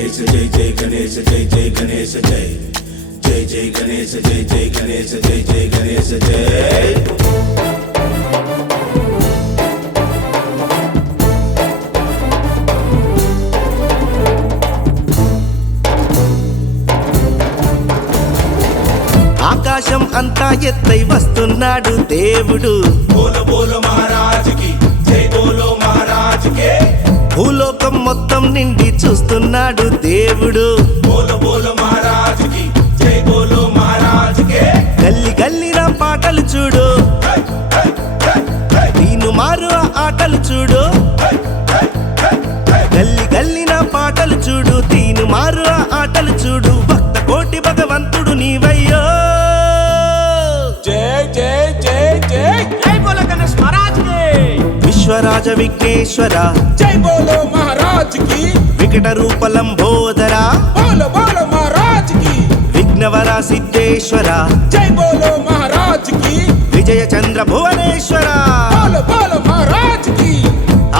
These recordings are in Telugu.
गणेश जय जय गणेश जय जय गणेश जय जय जय गणेश जय जय गणेश जय जय गणेश जय। ఆకాశం అంతా ఎత్తై వస్తున్నాడు దేవుడు, బోలో బోలో మహారాజ్ కి జై బోలో మహారాజ్ కే। భూలోకం మొత్తం నిండి చూస్తున్నాడు దేవుడు, బోలో బోలో మహారాజ్ కి జై బోలో మహారాజ్ కే। గల్లి గల్లిన పాటలు చూడు, దీను మారు ఆటలు చూడు, గల్లి గల్లిన పాటలు చూడు, దీను మారు ఆటలు చూడు, భక్త కోటి భగవంతుడు నీవయ్యో। जय जय जय जय जय बोलो गणेश महाराज की। విశ్వరాజ విఘ్నేశ్వర जय बोलो महाराज की। వికట రూపలంబోదర बोलो बोलो महाराज की। విఘ్నవర సిద్ధేశ్వర जय बोलो महाराज की। విజయ చంద్ర భువనేశ్వర बोलो बोलो महाराज की।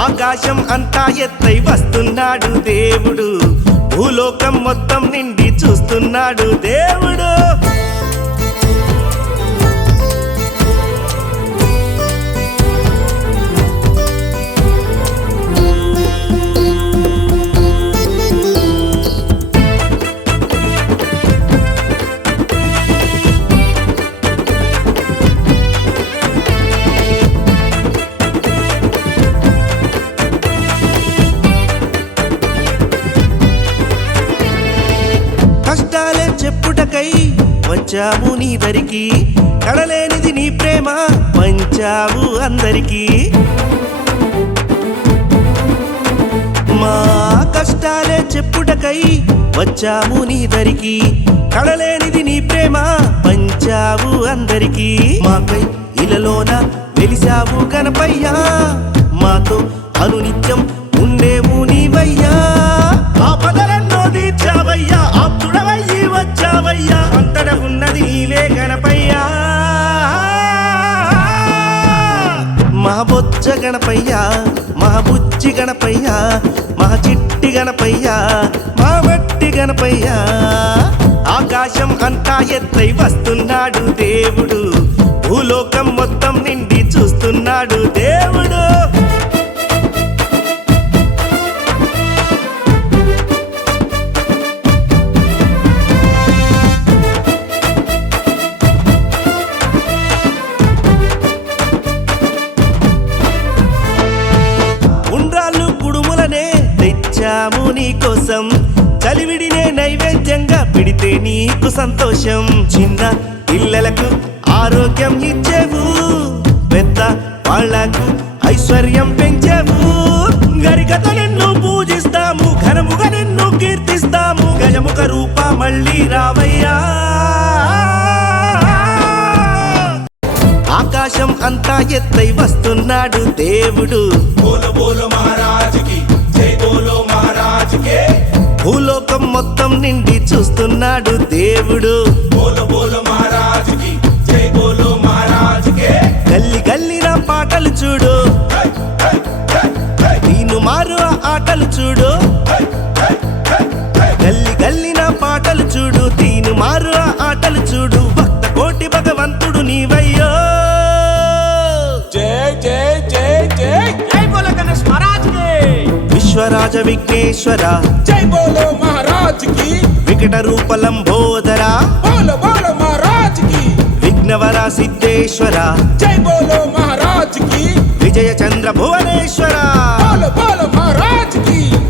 ఆకాశం అంతా ఎత్తై వస్తున్నాడు దేవుడు, భూలోకం మొత్తం నిండి చూస్తున్నాడు దేవుడు। కష్టాలే చెప్పుటకై వచ్చాము నీ దరికి, కడలేనిది నీ ప్రేమ పంచావు అందరికీ। మా కష్టాలే చెప్పుటకై వచ్చాము నీ దరికి, కడలేనిది నీ ప్రేమ పంచావు అందరికీ। మాకై ఇలలోన వెలిసావు గణపయ్యా, మాతో అనునిత్యం ఉండేవు నీవయ్యా। ఆపదలెన్నో తీర్చావయ్యా, ఆప్తుడవయ్యి వచ్చావయ్యా, అంతట ఉన్నది నీవే గణపయ్యా। మహబొజ్జ గణపయ్యా, మహబుజ్జి గణపయ్యా, మహ చిట్టి గణపయ్యా, మా మట్టి గణపయ్యా। ఆకాశం అంతా ఎత్తై వస్తున్నాడు దేవుడు, భూలోకం మొత్తం నిండి చూస్తున్నాడు దేవుడు। ఉండ్రాళ్ళు కుడుములనే తెచ్చాము నీ కోసం, చలివిడినే నైవేద్యంగా పెడితే నీకు సంతోషం। చిన్న పిల్లలకు ఆరోగ్యం ఇచ్చేవు, పెద్ద వాళ్ళకు ఐశ్వర్యం పెంచేవు। గరికతో నిన్ను పూజిస్తాము, ఘనముగా నిన్ను కీర్తిస్తాము, గజముఖ రూప మళ్ళీ రావయ్యా। ఆకాశం అంతా ఎత్తై వస్తున్నాడు దేవుడు, బోలో బోలో మహారాజ్ కి జై బోలో మహారాజ్ కే। భూలోకం మొత్తం నిండి చూస్తున్నాడు దేవుడు, బోలో బోలో మహారాజ్ కి జై బోలో మహారాజ్ కే। గల్లి గల్లిన పాటలు చూడు, దీను మారు ఆటలు చూడు, గల్లి గల్లిన పాటలు చూడు, దీను మారు ఆటలు చూడు, భక్త కోటి భగవంతుడు నీవయ్యో। जय जय जय जय जय बोलो गणेश महाराज की। విశ్వరాజ విఘ్నేశ్వర जय बोलो महाराज की। వికట రూపలంబోదర बोलो बोलो महाराज की। విఘ్నవర సిద్ధేశ్వర जय बोलो महाराज की। విజయ చంద్ర భువనేశ్వర।